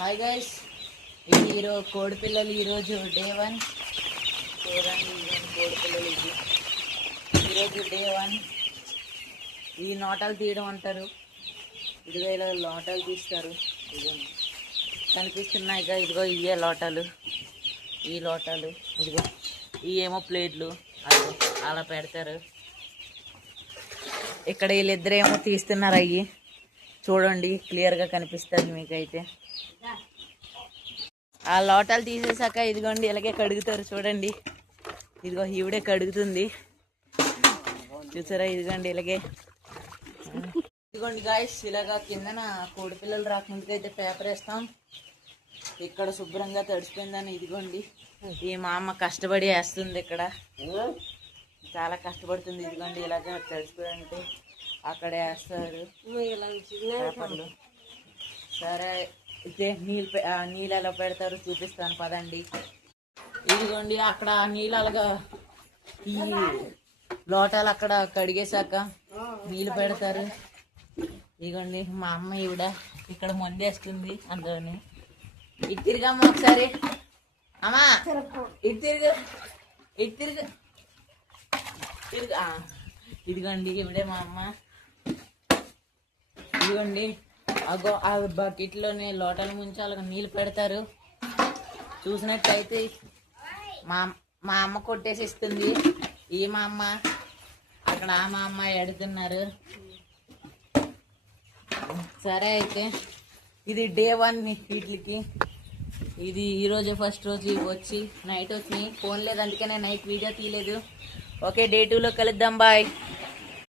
Hi guys, ఇది ఈరోజు కోడి పిల్లలు. ఈరోజు డే 1 చూడండి. కోడి పిల్లలు ఇది ఈరోజు డే 1. ఈ నోటాలు తీయడం అంటారు. ఇదిగో ఇలా లోటాలు తీస్తారు. ఇదిగో కనిపిస్తున్నాయిగా, ఇదిగో ఇవే లోటాలు, ఈ లోటాలు. ఇదిగో ఈ ఏమో ప్లేట్లు, అదిగో అలా పెడతారు. ఇక్కడ వీళ్ళిద్దరేమో తీస్తున్నారు. అయ్యి చూడండి, క్లియర్గా కనిపిస్తుంది మీకైతే. ఆ లోటాలు తీసేసాక ఇదిగోండి ఇలాగే కడుగుతారు. చూడండి, ఇదిగో ఈవిడే కడుగుతుంది, చూసారా? ఇదిగోండి ఇలాగే. ఇదిగోండి గాయస్, ఇలాగా కిందన కోడి పిల్లలు రాకముందుకు అయితే పేపర్ వేస్తాం. ఇక్కడ శుభ్రంగా తడిసిపోయిందని ఇదిగోండి ఈ మా అమ్మ కష్టపడి వేస్తుంది. ఇక్కడ చాలా కష్టపడుతుంది. ఇదిగోండి ఇలాగ తడిసిపోయింటే అక్కడ వేస్తారు పేపర్లు. సరే అయితే నీళ్ళు ఎలా పెడతారు చూపిస్తాను పదండి. ఇదిగోండి అక్కడ నీళ్ళు అలాగా ఈ లోటాలు అక్కడ కడిగేశాక నీళ్ళు పెడతారు. ఇదిగోండి మా అమ్మ ఈవిడ ఇక్కడ మందేస్తుంది. అందులోని ఇటు తిరిగమ్మ ఒకసారి. అమ్మా ఇటు తిరుగు, ఇటు తిరుగు, తిరుగు. ఇదిగోండి ఈవిడే మా అమ్మ. ఇదిగోండి అగో ఆ బకెట్లోనే లోటాలు ముంచి అలాగ నీళ్ళు పెడతారు. చూసినట్టయితే మా అమ్మ కొట్టేసి ఇస్తుంది. ఈ మా అమ్మ అక్కడ ఆ మా అమ్మ ఎడుతున్నారు. సరే అయితే ఇది డే 1 వీటికి. ఇది ఈరోజు ఫస్ట్ రోజు వచ్చి నైట్ వచ్చినాయి. ఫోన్ లేదు, అందుకే నేను నైట్ వీడియో తీయలేదు. ఓకే, డే 2లో కలుద్దాం. బాయ్.